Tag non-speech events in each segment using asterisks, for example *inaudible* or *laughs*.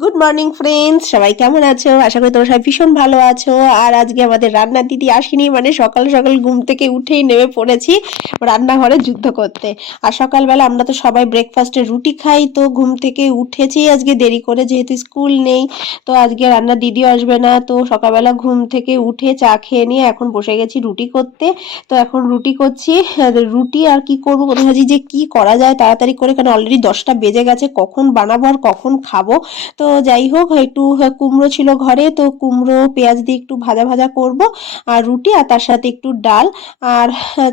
Good morning friends সবাই কেমন আছো? আশা করি তোমরা সবাই ভীষণ ভালো আছো। আর আজকে আমাদের রান্নার দিদি আসেনি মানে সকাল সকাল ঘুম থেকে উঠেই নেমে পড়েছি রান্নাঘরে যুদ্ধ করতে। আর সকালবেলা আমরা তো সবাই ব্রেকফাস্টে রুটি খাই, তো ঘুম থেকে উঠেছি। আজকে দেরি করে যেহেতু স্কুল নেই, তো আজকে রান্নার দিদিও আসবে না। তো সকালবেলা ঘুম থেকে উঠে চা খেয়ে নিয়ে এখন বসে গেছি রুটি করতে। তো এখন রুটি করছি। রুটি আর কি করব ভাবছি যে কি করা যায় তাড়াতাড়ি করে কারণ অলরেডি দশটা বেজে গেছে। কখন বানাবো আর কখন খাব? তো যাই হোক, একটু কুমড়ো ছিল ঘরে, তো কুমড়ো, পেঁয়াজ দিয়ে একটু ভাজা ভাজা করব আর রুটি আর তার সাথে একটু ডাল। আর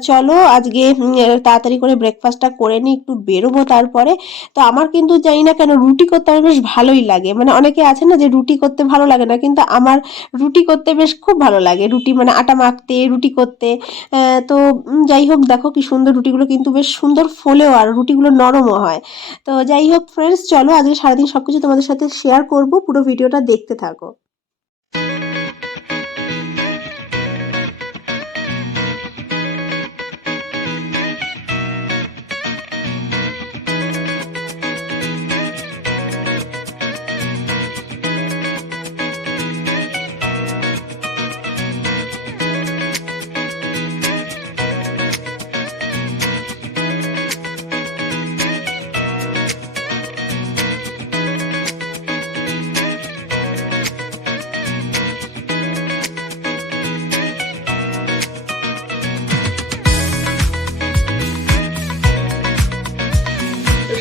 চলো আজকে তাড়াতাড়ি করে ব্রেকফাস্টটা করে নিই, একটু বেরোবো তারপরে। তো আমার কিন্তু জানি না কেন রুটি করতে আমার বেশ ভালোই লাগে। মানে অনেকে আছে না যে রুটি করতে ভালো লাগে না, কিন্তু আমার রুটি করতে বেশ খুব ভালো লাগে। রুটি মানে আটা মাখতে, রুটি করতে তো যাই হোক, দেখো কি সুন্দর রুটিগুলো কিন্তু বেশ সুন্দর ফোলেও আর রুটিগুলো নরমও হয়। তো যাই হোক ফ্রেন্ডস চলো আজকে সারাদিন সবকিছু তোমাদের সাথে শেয়ার করব পুরো ভিডিওটা দেখতে থাকো।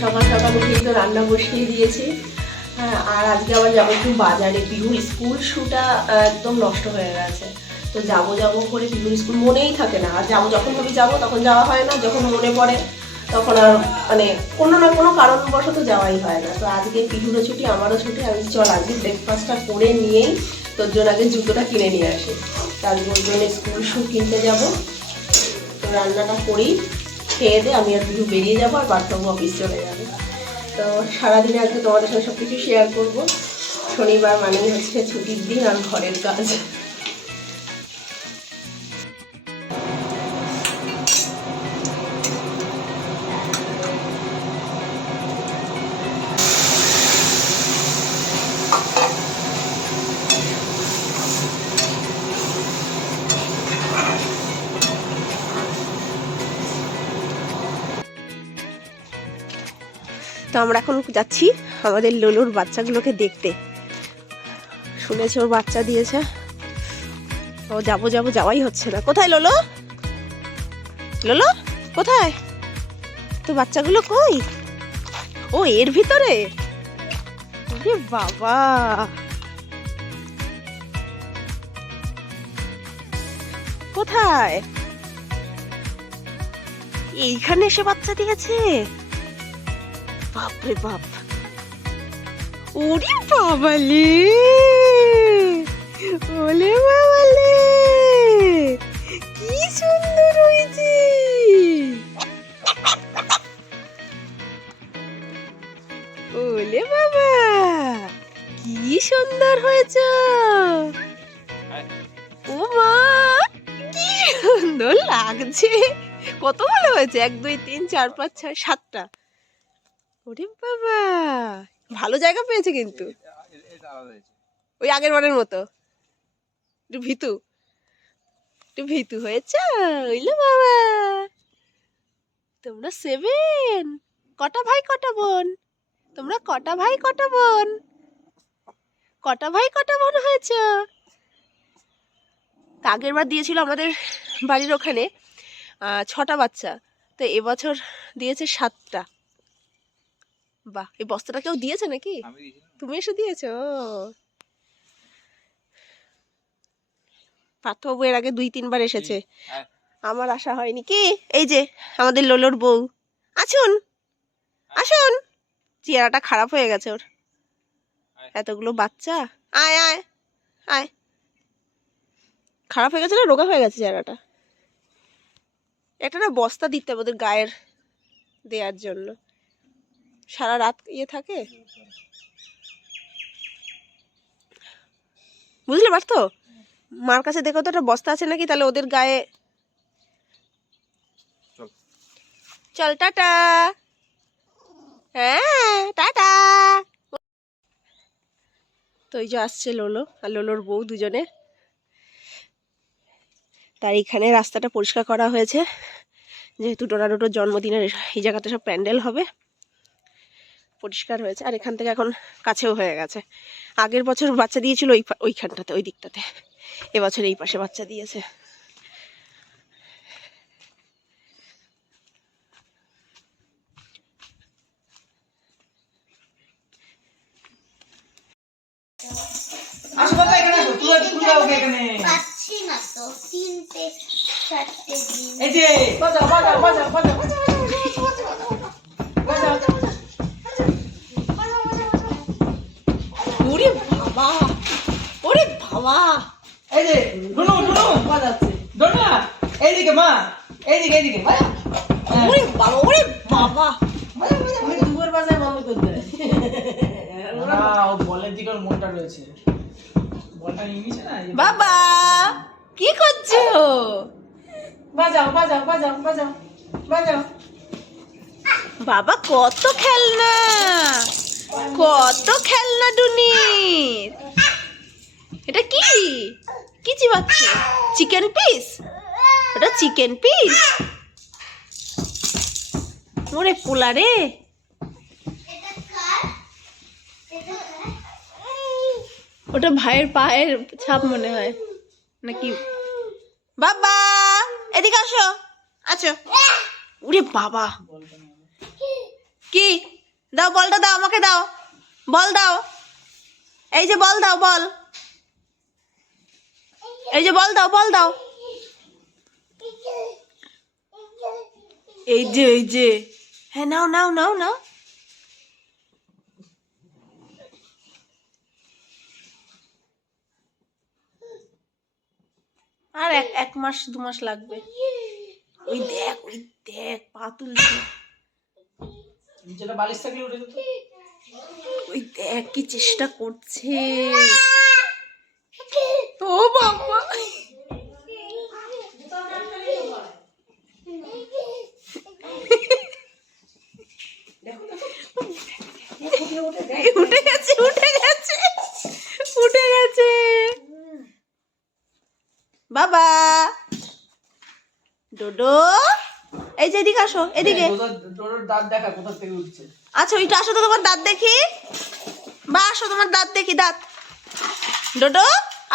সকাল সকাল উঠেই তো রান্না বসিয়ে দিয়েছি। আর আজকে আবার যাব একটু বাজারে। বিহুর স্কুল শুটা একদম নষ্ট হয়ে গেছে। তো যাব যাব করে বিহুর স্কুল মনেই থাকে না। আর যাব যখন ভাবি যাব, তখন যাওয়া হয় না। যখন মনে পড়ে, তখন আর মানে কোনো না কোনো কারণবশত যাওয়াই হয় না। তো আজকে পিহুরও ছুটি, আমারও ছুটি। আমি চল আজকে ব্রেকফাস্টটা করে নিয়েই তোর জন্য আগে জুতোটা কিনে নিয়ে আসি। ওর জন্য স্কুল শু কিনতে যাব। তো রান্নাটা করি। খেয়ে দিয়ে আমি আর কিছু বেরিয়ে যাব আর বাচ্চাবু অফিস চলে যাবে। তো সারাদিনে আজকে তোমাদের সাথে সব কিছু শেয়ার করব। শনিবার মানেই হচ্ছে ছুটির দিন আর ঘরের কাজ। তো আমরা এখন যাচ্ছি আমাদের লোলোর বাচ্চাগুলোকে দেখতে। শুনেছি ওর বাচ্চা দিয়েছে। ও যাব যাব যাওয়াই হচ্ছে না। কোথায় লোলো? লোলো, কোথায়? তো বাচ্চাগুলো কই? ও এর ভিতরে? ওরে বাবা! কোথায়? এইখানে এসে বাচ্চা দিয়েছে। বাপরে বাপ। ওরে বাবালে। ওলে বাবালে। কি সুন্দর হয়েছে। ওলে বাবা, কি সুন্দর হয়েছে। ও মা, কি সুন্দর লাগছে। কতগুলো হয়েছে? এক, দুই, তিন, চার, পাঁচ, ছয়, সাতটা। ওরে বাবা! ভালো জায়গা পেয়েছে কিন্তু। ওই আগের বারের মতো। একটু ভিতু। একটু ভিতু হয়েছে? ওইলো বাবা। তোমরা সেভেন কটা ভাই, কটা বোন? তোমরা কটা ভাই, কটা বোন? কটা ভাই, কটা বোন হয়েছে? আগের বার দিয়েছিল আমাদের বাড়ির ওখানে ছটা বাচ্চা। তো এবছর দিয়েছে সাতটা। বাহ এই বস্তাটা কেউ দিয়েছে নাকি? তুমি এসে দিয়েছ? পার্থবাবু এর আগে দুই তিনবার এসেছে। হ্যাঁ। আমার আশা হয়নি। কি? এই যে আমাদের লোলোর বউ। আসুন। আসুন। চেহারাটা খারাপ হয়ে গেছে ওর। এতগুলো বাচ্চা। আয় আয়। আয়। খারাপ হয়ে গেছে না? রোগা হয়ে গেছে চেহারাটা? একটা না বস্তা দিতে হবে ওদের গায়ের দেওয়ার জন্য। সারা রাত ইয়ে থাকে? বুঝলে পারতো? মার কাছে দেখো তো একটা বস্তা আছে নাকি? তাহলে ওদের গায়ে চল। টাটা। হ্যাঁ টাটা। তো এই যে আসছে লোলো আর লোলোর বউ দুজনে। তার এখানে রাস্তাটা পরিষ্কার করা হয়েছে। যেহেতু ডোনাডোটোর জন্মদিনের এই জায়গাটা সব প্যান্ডেল হবে। পরিষ্কার হয়েছে আর এখান থেকে এখন কাছেও হয়ে গেছে। আগের বছর বাচ্চা দিয়েছিল ওই পা- ওইখানটাতে ওই দিকটাতে। এবছর এই পাশে বাচ্চা দিয়েছে। আসো বাবা এখানে আসো তুলে তুলে ওকে এখানে। পাচ্ছি না তো তিনটে চারটে দিন এই যে বাজাও বাজাও বাজাও বাজাও বাজাও। বাবা এই যে ডুনু ডুনু বাজাচ্ছে ডোনা এইদিকে মা এইদিকে এইদিকে বাজা হ্যাঁ। ওরে বাবা ওরে বাবা। বাজা, বাজা, বাজা। দুবার বাজায় বন্ধ করতে। না ও বলের দিকে মনটা রয়েছে। বলটা নিয়ে নিয়েছে না? এই যে- বাবা কি করছ? বাজাও বাজাও বাজাও বাজাও বাজাও। বাবা কত খেলনা? কত খেলনা ডুনির এটা কি? কি চিবাচ্ছে? চিকেন পিস এটা চিকেন পিস ওরে পোলা রে। ওটা ভাইয়ের পায়ের ছাপ মনে হয়। নাকি? বাবা, এদিকে আসো। আছো। ওরে বাবা। কি? দাও, বলটা দাও, আমাকে দাও। বল দাও। এই যে বল দাও, বল। এই যে বল দাও বল দাও। এই যে এই যে। হ্যাঁ নাও নাও নাও নাও। আর এক এক মাস দু মাস লাগবে। ওই দেখ ওই দেখ পা তুলছে ওই দেখ কি চেষ্টা করছে ও বাবা এই উঠে গেছে উঠে গেছে উঠে গেছে বাবা ডোডো। এই যে এদিকে আসো এদিকে। দাঁত দেখা কোথা থেকে উঠছে। আচ্ছা ওইটা আসো তো তোমার দাঁত দেখি। বা আসো তোমার দাঁত দেখি দাঁত। ডোডো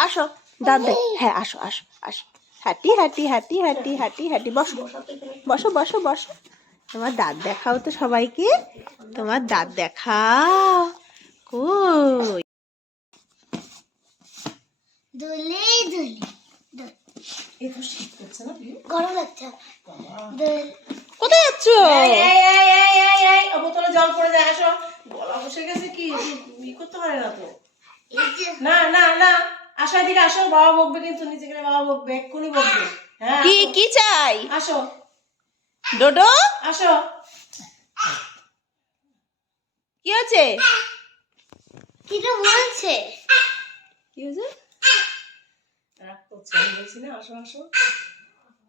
আসো দাঁত দেখ হ্যাঁ আসো আসো আসো। হাঁটি হাঁটি হাঁটি হাঁটি হাঁটি হাঁটি বসো। বসো বসো বসো। তোমার দাঁত দেখাও তো সবাইকে। তোমার দাঁত দেখাও। কই? দোলে দোলে। দোল। তো শীত করছে না তুই গরম লাগছে। কোথায় যাচ্ছ? বোতলে জল পড়ে যায় আসো। গলা বসে গেছে কি? ই করতে পারে না তো। না না না। আসো এদিকে আসো বাবা বকবে কিন্তু নিচে গেলে বাবা বকবে এক্ষুনি বকবে। হ্যাঁ কি কি চাই? আসো। ডোডো? আসো। কি হচ্ছে? কিটা বলছে কি হয়েছে? রাগ করছে। আমি বলছি না আসো আসো।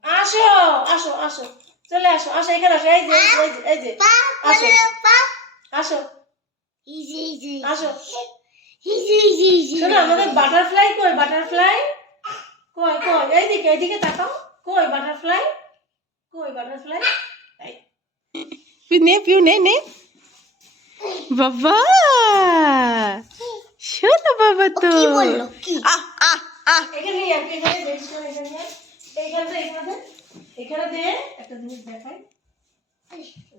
আসো আসো আসো। চলে আসো আসো এখানে আসো। এই যে এই যে, আসো। আসো। আসো। শোনো আমাদের বাটারফ্লাই কই? বাটারফ্লাই কই কই? এইদিকে এইদিকে তাকাও। কই বাটারফ্লাই কই বাটারফ্লাই পিউ নে পিউ নে নে। বাবা! শোনো বাবা তো কি বলল? কি? আহ আহ আহ। এখানে এখানে দে, এখানে এখানে এখানে দে। এখানে দে একটা জিনিস দেখাই।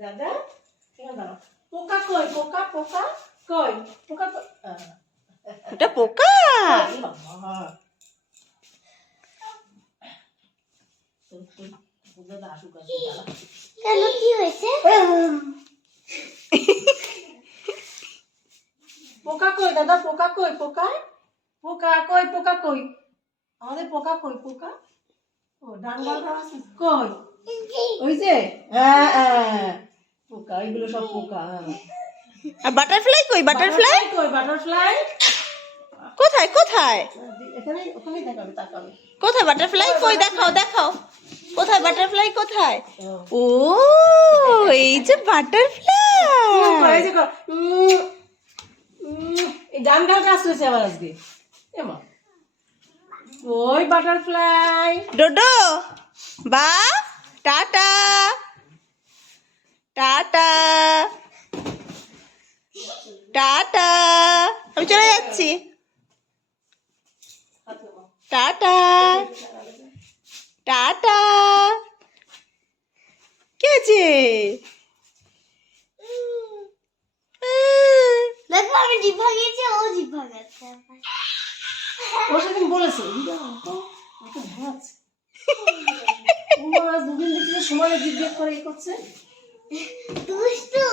দাদা এখানে দাঁড়াও। পোকা কই পোকা পোকা কই? পোকা ওটা পোকা। কেন কি হয়েছে? পোকা কই দাদা? পোকা কই পোকা পোকা কই পোকা কই? আমাদের পোকা কই পোকা? ও ডান কই? ওই যে হ্যাঁ হ্যাঁ। পোকা এগুলো সব পোকা হ্যাঁ। আর বাটারফ্লাই কই বাটারফ্লাই? কই বাটারফ্লাই? কোথায় কোথায়? এখানে ওখানেই দেখাবে তাকাবে। কোথায় বাটারফ্লাই? কই দেখাও দেখাও। কোথায় বাটারফ্লাই কোথায়? ও। এই যে বাটারফ্লাই। এই ডান গালটা আসতেছে আবার আজকে। এমা ওই বাটারফ্লাই। ডোডো বা টাটা। টাটা। টাটা। আমি চলে যাচ্ছি। টাটা। টাটা। কে আছে দেখো আমি জিভা গিয়েছি ও জিভা গেছে। সেদিন বলেছে *laughs* দুদিন দেখছি সময় জিজ্ঞেস করে ই করছে। দুষ্টু।